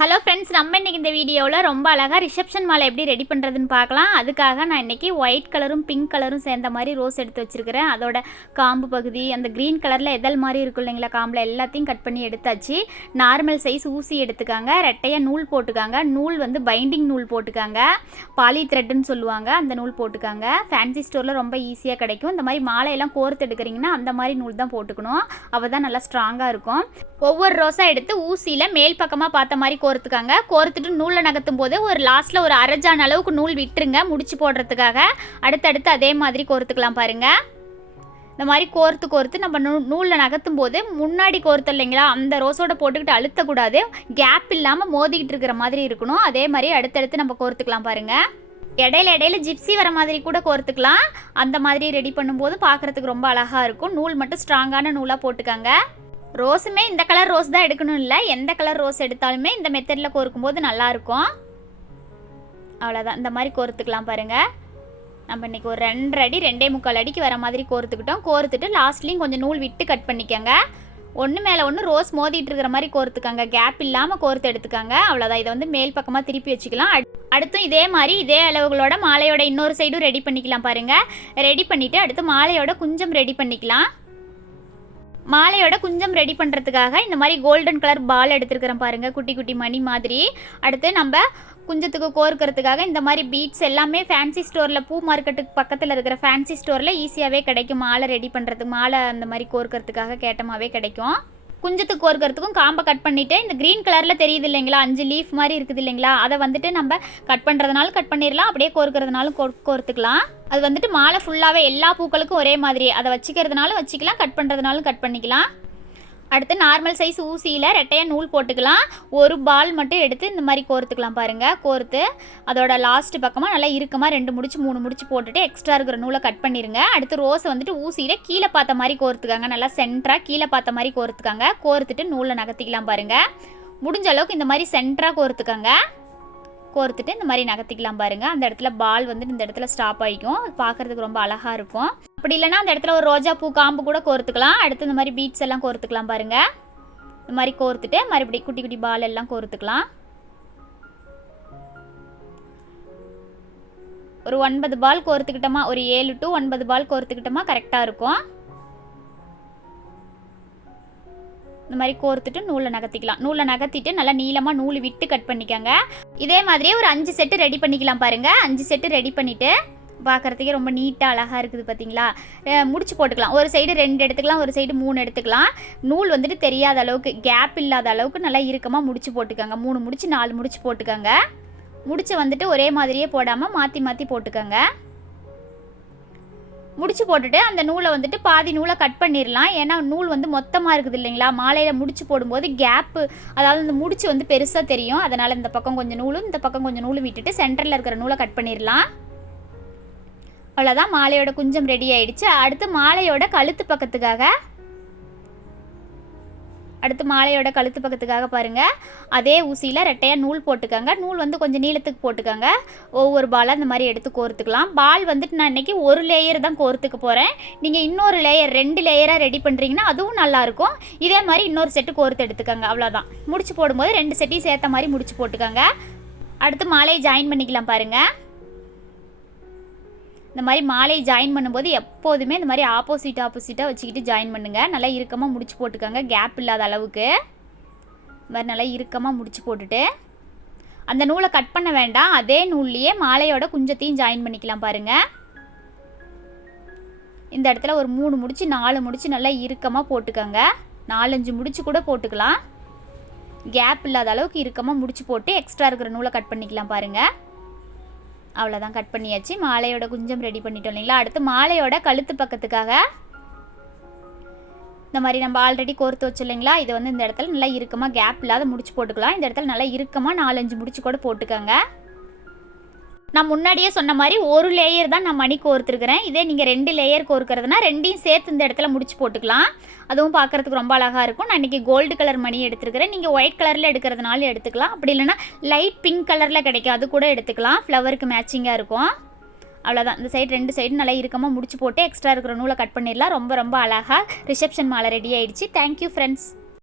Hello friends, நம்ம இன்றைக்கி இந்த வீடியோவில் ரொம்ப அழகாக ரிசப்ஷன் மாலை எப்படி ரெடி பண்ணுறதுன்னு பார்க்கலாம். அதுக்காக நான் இன்றைக்கி ஒயிட் கலரும் பிங்க் கலரும் சேர்ந்த மாதிரி ரோஸ் எடுத்து வச்சுருக்கிறேன். அதோட காம்பு பகுதி அந்த க்ரீன் கலரில் எதல் மாதிரி இருக்கும் இல்லைங்களா, காம்பில் எல்லாத்தையும் கட் பண்ணி எடுத்தாச்சு. நார்மல் சைஸ் ஊசி எடுத்துக்காங்க, ரெட்டையாக நூல் போட்டுக்காங்க. நூல் வந்து பைண்டிங் நூல் போட்டுக்காங்க, பாலி த்ரெட்டுன்னு சொல்லுவாங்க, அந்த நூல் போட்டுக்காங்க. ஃபேன்சி ஸ்டோரில் ரொம்ப ஈஸியாக கிடைக்கும். இந்த மாதிரி மாலையெல்லாம் கோர்த்து எடுக்கிறீங்கன்னா அந்த மாதிரி நூல் தான் போட்டுக்கணும், அவள் தான் நல்லா ஸ்ட்ராங்காக இருக்கும். ஒவ்வொரு ரோஸாக எடுத்து ஊசியில் மேல் பக்கமாக பார்த்த மாதிரி கோர்த்துக்காங்க. கோர்த்துட்டு நூலில் நகர்த்தும் போது ஒரு லாஸ்ட்டில் ஒரு அரைஜான் அளவுக்கு நூல் விட்டுருங்க முடிச்சு போடுறதுக்காக. அடுத்தடுத்து அதே மாதிரி கோர்த்துக்கலாம் பாருங்கள். இந்த மாதிரி கோர்த்து நம்ம நூலில் நகர்த்தும் போது முன்னாடி கோர்த்து இல்லைங்களா, அந்த ரோஸோட போட்டுக்கிட்டு அழுத்தக்கூடாது, கேப் இல்லாமல் மோதிக்கிட்டு இருக்கிற மாதிரி இருக்கணும். அதே மாதிரி அடுத்தடுத்து நம்ம கோர்த்துக்கலாம் பாருங்கள். இடையில ஜிப்ஸி வர மாதிரி கூட கோர்த்துக்கலாம். அந்த மாதிரி ரெடி பண்ணும்போது பார்க்குறதுக்கு ரொம்ப அழகாக இருக்கும். நூல் மட்டும் ஸ்ட்ராங்கான நூலாக போட்டுக்காங்க. ரோஸுமே இந்த கலர் ரோஸ் தான் எடுக்கணும் இல்லை, எந்த கலர் ரோஸ் எடுத்தாலுமே இந்த மெத்தடில் கோர்க்கும் போது நல்லாயிருக்கும். அவ்வளோதான், இந்த மாதிரி கோர்த்துக்கலாம் பாருங்கள். நம்ம இன்றைக்கி ஒரு 2 அடி 2.25 அடிக்கு வர மாதிரி கோர்த்துக்கிட்டோம். கோர்த்துட்டு லாஸ்ட்லேயும் கொஞ்சம் நூல் விட்டு கட் பண்ணிக்கோங்க. ஒன்று மேலே ஒன்று ரோஸ் மோதிட்டு இருக்கிற மாதிரி கோர்த்துக்காங்க, கேப் இல்லாமல் கோர்த்து எடுத்துக்காங்க. அவ்வளோதான், இதை வந்து மேல் பக்கமாக திருப்பி வச்சுக்கலாம். அடுத்தும் இதே மாதிரி இதே அளவுகளோட மாலையோட இன்னொரு சைடும் ரெடி பண்ணிக்கலாம் பாருங்கள். ரெடி பண்ணிவிட்டு அடுத்து மாலையோட குஞ்சம் ரெடி பண்ணிக்கலாம். மாலையோட குஞ்சம் ரெடி பண்ணுறதுக்காக இந்த மாதிரி கோல்டன் கலர் பால் எடுத்துருக்கிறேன் பாருங்கள், குட்டி குட்டி மணி மாதிரி. அடுத்து நம்ம குஞ்சத்துக்கு கோர்க்கிறதுக்காக இந்த மாதிரி பீட்ஸ் எல்லாமே ஃபேன்சி ஸ்டோரில், பூ மார்க்கெட்டுக்கு பக்கத்தில் இருக்கிற ஃபேன்சி ஸ்டோரில் ஈஸியாகவே கிடைக்கும். மாலை ரெடி பண்ணுறதுக்கு, மாலை அந்த மாதிரி கோர்க்கிறதுக்காக கேட்டமாகவே கிடைக்கும். குஞ்சத்துக்கு கோர்க்கிறதுக்கும் காம்பை கட் பண்ணிவிட்டு இந்த க்ரீன் கலரில் தெரியுது இல்லைங்களா, 5 லீஃப் மாதிரி இருக்குது இல்லைங்களா, அதை வந்துட்டு நம்ம கட் பண்ணுறதுனாலும் கட் பண்ணிடலாம், அப்படியே கோர்க்கிறதுனாலும் கோர்த்துக்கலாம். அது வந்துட்டு மாலை ஃபுல்லாகவே எல்லா பூக்களுக்கும் ஒரே மாதிரி, அதை வச்சுக்கிறதுனாலும் வச்சுக்கலாம், கட் பண்ணுறதுனாலும் கட் பண்ணிக்கலாம். அடுத்து நார்மல் சைஸ் ஊசியில் ரெட்டையாக நூல் போட்டுக்கலாம். ஒரு பால் மட்டும் எடுத்து இந்த மாதிரி கோர்த்துக்கலாம் பாருங்கள். கோர்த்து அதோட லாஸ்ட் பக்கமாக நல்லா இறுக்கமாக 2 முடிச்சு 3 முடிச்சு போட்டுட்டு எக்ஸ்ட்ரா இருக்கிற நூலை கட் பண்ணிடுங்க. அடுத்து ரோஸை வந்துட்டு ஊசியில் கீழே பார்த்த மாதிரி கோர்த்துக்காங்க, நல்லா சென்டராக கீழே பார்த்த மாதிரி கோர்த்துக்காங்க. கோர்த்துட்டு நூலில் நகர்த்திக்கலாம் பாருங்கள். முடிஞ்ச அளவுக்கு இந்த மாதிரி சென்டராக கோர்த்துக்காங்க. கோர்த்துட்டு இந்த மாதிரி நகர்த்திக்கலாம் பாருங்கள். அந்த இடத்துல பால் வந்துட்டு இந்த இடத்துல ஸ்டாப் ஆகிக்கும், அது பார்க்குறதுக்கு ரொம்ப அழகாக இருக்கும். அப்படி இல்லைனா அந்த இடத்துல ஒரு ரோஜா பூ காம்பு கூட கோர்த்துக்கலாம். அடுத்து இந்த மாதிரி பீட்ஸ் எல்லாம் கோர்த்துக்கலாம் பாருங்கள். இந்த மாதிரி கோர்த்துட்டு மறுபடியும் குட்டி குட்டி பால் எல்லாம் கோர்த்துக்கலாம். ஒரு 9 பால் கோர்த்துக்கிட்டோமா, ஒரு 7 to 9 பால் கோர்த்துக்கிட்டோமா கரெக்டாக இருக்கும். இந்த மாதிரி கோர்த்துட்டு நூலை நகர்த்திக்கலாம். நூலை நகர்த்திட்டு நல்லா நீளமாக நூல் விட்டு கட் பண்ணிக்கோங்க. இதே மாதிரியே ஒரு 5 செட்டு ரெடி பண்ணிக்கலாம் பாருங்கள். 5 செட்டு ரெடி பண்ணிவிட்டு பார்க்குறதுக்கே ரொம்ப நீட்டாக அழகாக இருக்குது பார்த்தீங்களா. முடிச்சு போட்டுக்கலாம். ஒரு சைடு 2 எடுத்துக்கலாம், ஒரு சைடு 3 எடுத்துக்கலாம். நூல் வந்துட்டு தெரியாத அளவுக்கு, கேப் இல்லாத அளவுக்கு நல்லா இறுக்கமாக முடிச்சு போட்டுக்கோங்க. 3 முடிச்சு 4 முடிச்சு போட்டுக்கோங்க. முடிச்சு வந்துட்டு ஒரே மாதிரியே போடாமல் மாற்றி மாற்றி போட்டுக்கோங்க. முடிச்சு போட்டுட்டு அந்த நூலை வந்துட்டு பாதி நூலை கட் பண்ணிடலாம். ஏன்னா நூல் வந்து மொத்தமாக இருக்குது இல்லைங்களா, மாலையில் முடிச்சு போடும்போது கேப்பு, அதாவது இந்த முடிச்சு வந்து பெருசாக தெரியும். அதனால் இந்த பக்கம் கொஞ்சம் நூலும் இந்த பக்கம் கொஞ்சம் நூலும் விட்டுட்டு சென்டரில் இருக்கிற நூலை கட் பண்ணிடலாம். அவ்வளோதான், மாலையோட குஞ்சம் ரெடி ஆகிடுச்சு. அடுத்து மாலையோட கழுத்து பக்கத்துக்காக பாருங்கள். அதே ஊசியில் ரெட்டையாக நூல் போட்டுக்கோங்க. நூல் வந்து கொஞ்சம் நீளத்துக்கு போட்டுக்கோங்க. ஒவ்வொரு பாலாக இந்த மாதிரி எடுத்து கோர்த்துக்கலாம். பால் வந்துட்டு நான் இன்றைக்கி ஒரு லேயர் தான் கோர்த்துக்க போகிறேன். நீங்கள் இன்னொரு லேயர் 2 லேயராக ரெடி பண்ணுறீங்கன்னா அதுவும் நல்லாயிருக்கும். இதே மாதிரி இன்னொரு செட்டு கோர்த்து எடுத்துக்கோங்க. அவ்வளோதான், முடிச்சு போடும்போது 2 செட்டையும் சேர்த்த மாதிரி முடிச்சு போட்டுக்கோங்க. அடுத்து மாலையை ஜாயின் பண்ணிக்கலாம் பாருங்கள். இந்த மாதிரி மாலையை ஜாயின் பண்ணும்போது எப்போதுமே இந்த மாதிரி ஆப்போசிட்டாக வச்சுக்கிட்டு ஜாயின் பண்ணுங்கள். நல்லா இறுக்கமாக முடிச்சு போட்டுக்கோங்க, கேப் இல்லாத அளவுக்கு. இந்த மாதிரி நல்லா இறுக்கமாக முடிச்சு போட்டுட்டு அந்த நூலை கட் பண்ண வேண்டாம், அதே நூல்லையே மாலையோட குஞ்சத்தையும் ஜாயின் பண்ணிக்கலாம் பாருங்கள். இந்த இடத்துல ஒரு 3 முடிச்சு 4 முடிச்சு நல்லா இறுக்கமாக போட்டுக்கோங்க. 4-5 முடிச்சு கூட போட்டுக்கலாம். கேப் இல்லாத அளவுக்கு இறுக்கமாக முடிச்சு போட்டு எக்ஸ்ட்ரா இருக்கிற நூலை கட் பண்ணிக்கலாம் பாருங்கள். அவ்வளோதான், கட் பண்ணியாச்சு. மாலையோட குஞ்சம் ரெடி பண்ணிட்டோம் இல்லைங்களா. அடுத்து மாலையோட கழுத்து பக்கத்துக்காக இந்த மாதிரி நம்ம ஆல்ரெடி கோர்த்து வச்சு இல்லைங்களா, இதை வந்து இந்த இடத்துல நல்லா இறுக்கமாக கேப் இல்லாத முடிச்சு போட்டுக்கலாம். இந்த இடத்துல நல்லா இறுக்கமாக 4-5 முடிச்சு கூட போட்டுக்கோங்க. நான் முன்னாடியே சொன்ன மாதிரி ஒரு லேயர் தான் நான் மணி கோர்த்துருக்கிறேன். இதே நீங்கள் 2 லேயர் கோர்க்கிறதுனா 2ஐயும் சேர்த்து இந்த இடத்துல முடிச்சு போட்டுக்கலாம். அதுவும் பார்க்குறதுக்கு ரொம்ப அழகாக இருக்கும். நான் இன்றைக்கி கோல்டு கலர் மணி எடுத்துருக்கிறேன். நீங்கள் ஒயிட் கலரில் எடுக்கிறதுனால எடுத்துக்கலாம். அப்படி இல்லைனா லைட் பிங்க் கலரில் கிடைக்கும், அது கூட எடுத்துக்கலாம். ஃப்ளவருக்கு மேட்சிங்காக இருக்கும். அவ்வளோதான், இந்த சைடு 2 சைடு நல்லா இறுக்கமாக முடிச்சு போட்டு எக்ஸ்ட்ரா இருக்கிற நூலை கட் பண்ணிடலாம். ரொம்ப ரொம்ப அழகாக ரிசப்ஷன் மாலை ரெடி ஆகிடுச்சு. Thank you friends.